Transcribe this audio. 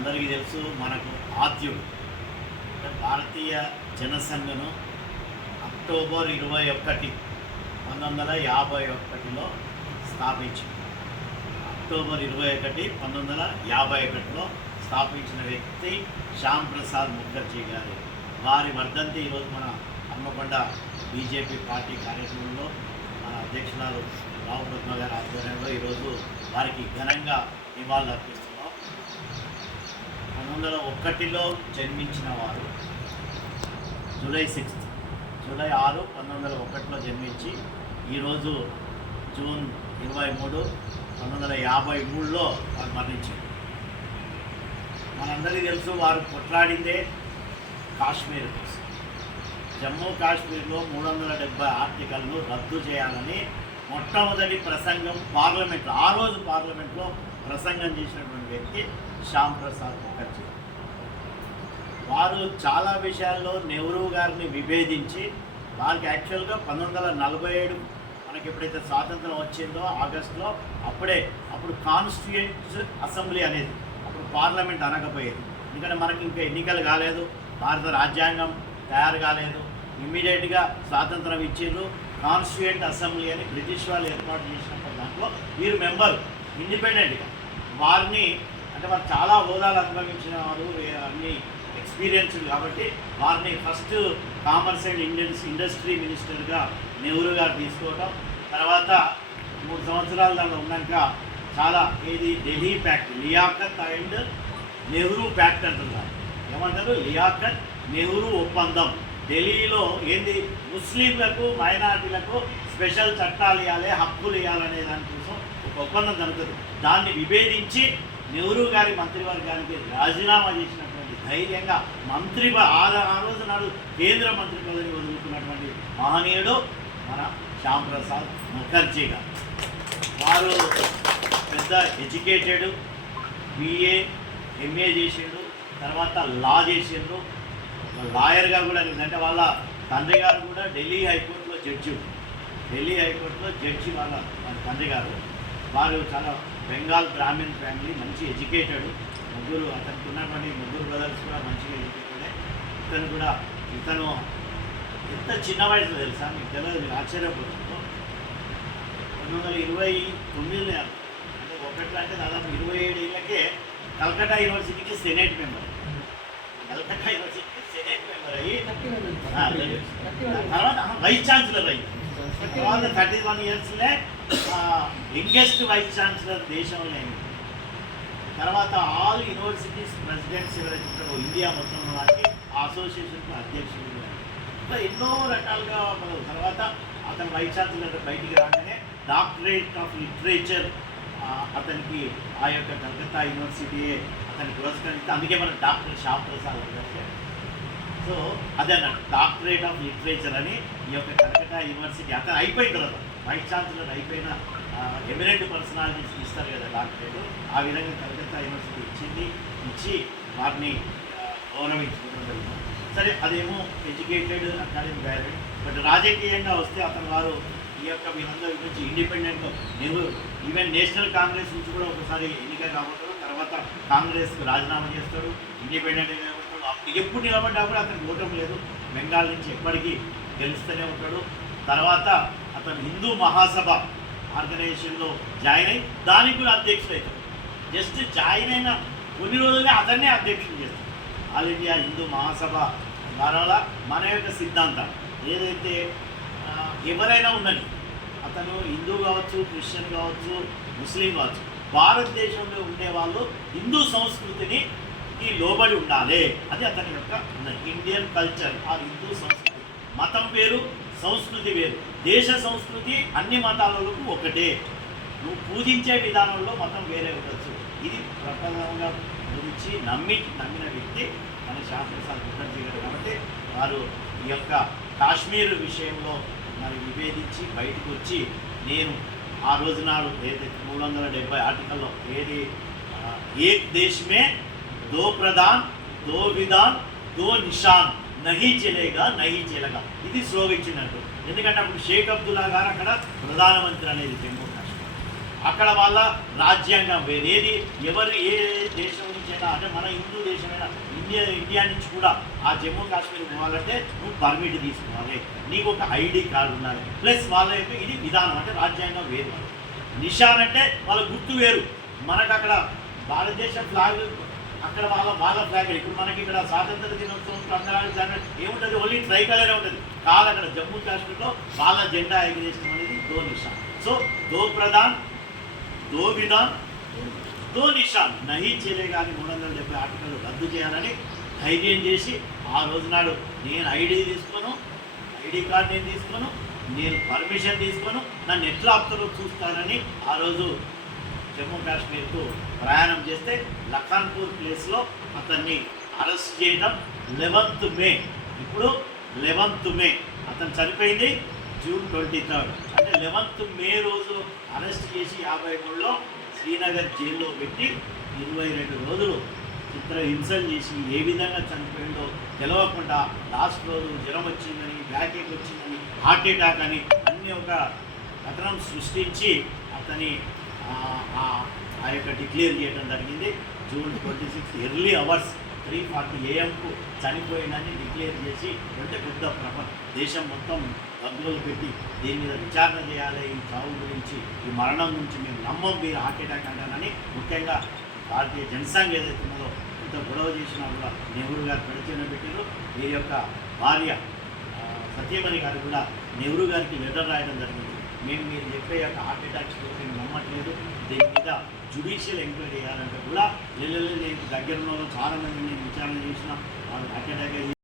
మనందరికీ తెలుసు, మనకు ఆద్యుడు భారతీయ జనసంఘను అక్టోబర్ 21, 1951లో స్థాపించింది. అక్టోబర్ 21, 1951లో స్థాపించిన వ్యక్తి శ్యామ్ ప్రసాద్ ముఖర్జీ గారు. వారి వర్ధంతి ఈరోజు మన హన్మకొండ బీజేపీ పార్టీ కార్యక్రమంలో మన అధ్యక్షురాలు రావు పద్మ గారి ఆధ్వర్యంలో ఈరోజు వారికి ఘనంగా నివాళులు అర్పిస్తున్నాం. 1901లో జన్మించిన వారు జూలై 6, 1901లో జన్మించి ఈరోజు జూన్ 23, 1953లో వారు మరణించారు. మనందరికీ తెలుసు, వారు కొట్లాడిందే కాశ్మీర్ కోసం. జమ్మూ కాశ్మీర్లో 370 ఆర్టికల్ను రద్దు చేయాలని మొట్టమొదటి ప్రసంగం పార్లమెంట్లో, ఆ రోజు పార్లమెంట్లో ప్రసంగం చేసినటువంటి వ్యక్తి శ్యామ్ ప్రసాద్ ముఖర్జీ. వారు చాలా విషయాల్లో నెహ్రూ గారిని విభేదించి, వారికి యాక్చువల్గా 1947 మనకి ఎప్పుడైతే స్వాతంత్రం వచ్చిందో ఆగస్టులో, అప్పుడు కాన్స్టిట్యూయెంట్ అసెంబ్లీ అనేది, అప్పుడు పార్లమెంట్ అనకపోయేది. ఎందుకంటే మనకి ఇంకా ఎన్నికలు కాలేదు, భారత రాజ్యాంగం తయారు కాలేదు. ఇమ్మీడియట్గా స్వాతంత్రం ఇచ్చిండ్రు. కాన్స్టిట్యూయెంట్ అసెంబ్లీ అని బ్రిటిష్ వాళ్ళు ఏర్పాటు చేసినప్పుడు దాంట్లో వీరు మెంబర్ ఇండిపెండెంట్గా. వారిని అంటే వారు చాలా హోదాలు అనుభవించిన వారు, అన్ని ఎక్స్పీరియన్స్డ్ కాబట్టి వారిని ఫస్ట్ కామర్స్ అండ్ ఇండస్ట్రీ మినిస్టర్గా నెహ్రూ గారు తీసుకోవడం. తర్వాత 3 సంవత్సరాలు దాంట్లో ఉన్నాక చాలా Delhi pact, Liaquat and Nehru pact అంటున్నారు. ఏమంటారు? లియాఖత్ నెహ్రూ ఒప్పందం. ఢిల్లీలో ముస్లింలకు, మైనార్టీలకు స్పెషల్ చట్టాలు ఇవ్వాలి, హక్కులు ఇవ్వాలనే దానికోసం ఒక ఒప్పందం జరుగుతుంది. దాన్ని విభేదించి నెహ్రూ గారి మంత్రివర్గానికి రాజీనామా చేసినటువంటి ధైర్యంగా ఆ రోజు నాడు కేంద్ర మంత్రి పదవిని వదులుకున్నటువంటి మహనీయుడు మన శ్యామ్ ప్రసాద్ ముఖర్జీ గారు. వారు పెద్ద ఎడ్యుకేటెడ్, BA, MA చేసిండు, తర్వాత లా చేసిండు. లాయర్గా కూడా, ఎందుకంటే వాళ్ళ తండ్రి గారు కూడా ఢిల్లీ హైకోర్టులో జడ్జి. వాళ్ళ తండ్రి గారు. వారు చాలా బెంగాల్ బ్రాహ్మిన్ ఫ్యామిలీ, మంచి ఎడ్యుకేటెడ్. అతనికి ఉన్నటువంటి 3 బ్రదర్స్ కూడా మంచిగా ఎడ్యుకేటెడే. ఇతను ఎంత చిన్న వయసులో తెలుసా మీకు తెలియదు, మీరు ఆశ్చర్యపోతుంది. 1929 అంటే ఒకటి అంటే దాదాపు 27 ఏళ్ళకే కల్కట్టా యూనివర్సిటీకి సెనేట్ మెంబర్ అయ్యి తర్వాత వైస్ ఛాన్సలర్ అయ్యి, తర్వాత 31 ఇయర్స్లే యంగెస్ట్ వైస్ ఛాన్సలర్ దేశంలో అయింది. తర్వాత ఆల్ యూనివర్సిటీస్ ప్రెసిడెంట్స్ ఎవరైతే ఉంటారో ఇండియా మొత్తంలో వారికి ఆ అసోసియేషన్కి అధ్యక్షుడు. ఇట్లా ఎన్నో రకాలుగా. తర్వాత అతను వైస్ ఛాన్సలర్ బయటికి రాగానే డాక్టరేట్ ఆఫ్ లిటరేచర్ అతనికి ఆ యొక్క కలకత్తా యూనివర్సిటీయే అతన్ని పురస్కరిస్తే, అందుకే మనం డాక్టర్ శ్యామ్ ప్రసాద్ గారు. సో అదే అన్నట్టు డాక్టరేట్ ఆఫ్ లిటరేచర్ అని ఈ యొక్క కలకత్తా యూనివర్సిటీ అతను అయిపోయిన తర్వాత, వైస్ ఛాన్సలర్ అయిపోయిన ఎమినెంట్ పర్సనాలిటీస్ ఇస్తారు కదా డాక్టరేట్, ఆ విధంగా కలకత్తా యూనివర్సిటీ ఇచ్చి వారిని గౌరవించుకోవడం జరిగింది. సరే, అదేమో ఎడ్యుకేటెడ్ అకాడమిక్ గ్రాడ్యుయేట్. బట్ రాజకీయంగా వస్తే అతను వారు ఈ యొక్క వీరందరి గురించి ఇండిపెండెంట్గా ఈవెన్ నేషనల్ కాంగ్రెస్ నుంచి కూడా ఒకసారి ఎన్నిక కాబోతాడు. తర్వాత కాంగ్రెస్కి రాజీనామా చేస్తాడు, ఇండిపెండెంట్గా ఉంటాడు. ఎప్పుడు నిలబడ్డా కూడా అతనికి ఓటమి లేదు. బెంగాల్ నుంచి ఎప్పటికీ గెలుస్తూనే ఉంటాడు. తర్వాత అతను హిందూ మహాసభ ఆర్గనైజేషన్లో జాయిన్ అయ్యి దానికి కూడా అధ్యక్షుడు అవుతాడు. జస్ట్ జాయిన్ అయిన కొన్ని రోజులే అతన్నే అధ్యక్షుడు చేస్తాడు. ఆల్ ఇండియా హిందూ మహాసభ ద్వారా మన యొక్క సిద్ధాంతాలు ఏదైతే ఎవరైనా ఉన్నది, అతను హిందూ కావచ్చు, క్రిస్టియన్ కావచ్చు, ముస్లిం కావచ్చు, భారతదేశంలో ఉండేవాళ్ళు హిందూ సంస్కృతిని లోబడి ఉండాలి. అది అతని యొక్క ఇండియన్ కల్చర్. ఆ హిందూ సంస్కృతి, మతం వేరు, సంస్కృతి వేరు. దేశ సంస్కృతి అన్ని మతాలకు ఒకటే. నువ్వు పూజించే విధానంలో మతం వేరే ఉండొచ్చు. ఇది ప్రపంచంగా గురించి నమ్మిన వ్యక్తి మన శ్యామ్ ప్రసాద్ ముఖర్జీ గారు. కాబట్టి వారు ఈ యొక్క కాశ్మీర్ విషయంలో మరి విభేదించి బయటకు వచ్చి, నేను ఆ రోజు నాడు ఏదైతే 370 ఆర్టికల్లో ఏక్ దేశ్ మే దో ప్రధాన్, దో విధాన్, దో నిషాన్, నహీ చెలేగా నహీ చెలగా, ఇది స్లోగా ఇచ్చినట్టు. ఎందుకంటే అప్పుడు షేక్ అబ్దుల్లా గారు అక్కడ ప్రధానమంత్రి అనేది జమ్మూ కాశ్మీర్. అక్కడ వాళ్ళ రాజ్యాంగం వేరేది, ఎవరు ఏ దేశం నుంచి అయినా అంటే మన హిందూ దేశమైనా ఇండియా నుంచి కూడా ఆ జమ్మూ కాశ్మీర్ పోవాలంటే నువ్వు పర్మిట్ తీసుకోవాలి, నీకు ఒక ఐడి కార్డు ఉండాలి, ప్లస్ వాళ్ళ యొక్క ఇది విధానం అంటే రాజ్యాంగం వేరు. నిషాన్ అంటే వాళ్ళ గుర్తు వేరు. మనకు అక్కడ భారతదేశం ఫ్లాగ్, అక్కడ వాళ్ళ ఫ్లాగ్. ఇప్పుడు మనకి ఇక్కడ స్వాతంత్ర దినోత్సవం పండుగ ఏముంటుంది, ఓన్లీ ట్రై కలరే ఉంటుంది. కాదు అక్కడ జమ్మూ కాశ్మీర్లో వాళ్ళ జెండా ఎగిరేయడం అనేది దో నిషాన్. సో దో ప్రధాన్, దో విధాన్, దో నిషాన్ నహీ చెలేగాని 370 ఆర్టికల్ రద్దు చేయాలని ధైర్యం చేసి ఆ రోజు నాడు నేను ఐడి తీసుకోను, ఐడి కార్డు నేను తీసుకోను, నేను పర్మిషన్ తీసుకోను, నన్ను ఎట్లా ఆపుతారో చూస్తానని ఆ రోజు జమ్మూ కాశ్మీర్కు ప్రయాణం చేస్తే లఖన్పూర్ ప్లేస్లో అతన్ని అరెస్ట్ చేయడం 11th మే. ఇప్పుడు 11th మే, అతను చనిపోయింది జూన్ 23rd. అంటే 11th మే రోజు అరెస్ట్ చేసి 53లో శ్రీనగర్ జైల్లో పెట్టి 22 రోజులు చిత్రహింసలు చేసి ఏ విధంగా చనిపోయిందో తెలవకుండా లాస్ట్ రోజు జ్వరం వచ్చిందని, బ్యాక్ ఏక్ వచ్చిందని, హార్ట్ అటాక్ అని అన్నీ ఒక కథనం సృష్టించి అతని ఆ యొక్క డిక్లేర్ చేయడం జరిగింది. జూన్ 26 ఎర్లీ అవర్స్ 3:40 AM చనిపోయిందని డిక్లేర్ చేసి అంటే పెద్ద దేశం మొత్తం గబ్బులు పెట్టి దీని మీద విచారణ చేయాలి, ఈ చావు గురించి, ఈ మరణం గురించి మేము నమ్మం, మీరు హార్ట్ అటాక్ అంటారని ముఖ్యంగా భారతీయ జనసంఘ్ ఏదైతే ఉన్నదో ఇంత గొడవ చేసినా కూడా నెహ్రూ గారు పరిచయం పెట్టారు. వీరి యొక్క భార్య సత్యమణి గారు కూడా నెహ్రూ గారికి లెటర్ రాయడం జరిగింది. మేము మీరు చెప్పే యొక్క హార్ట్ అటాక్ స్టోరీ నమ్మట్లేదు, దీని మీద జ్యుడిషియల్ ఎంక్వైరీ చేయాలంటే కూడా దగ్గర ఉన్న చాలా మంది నేను విచారణ చేసిన వాళ్ళు హార్ట్ అటాక్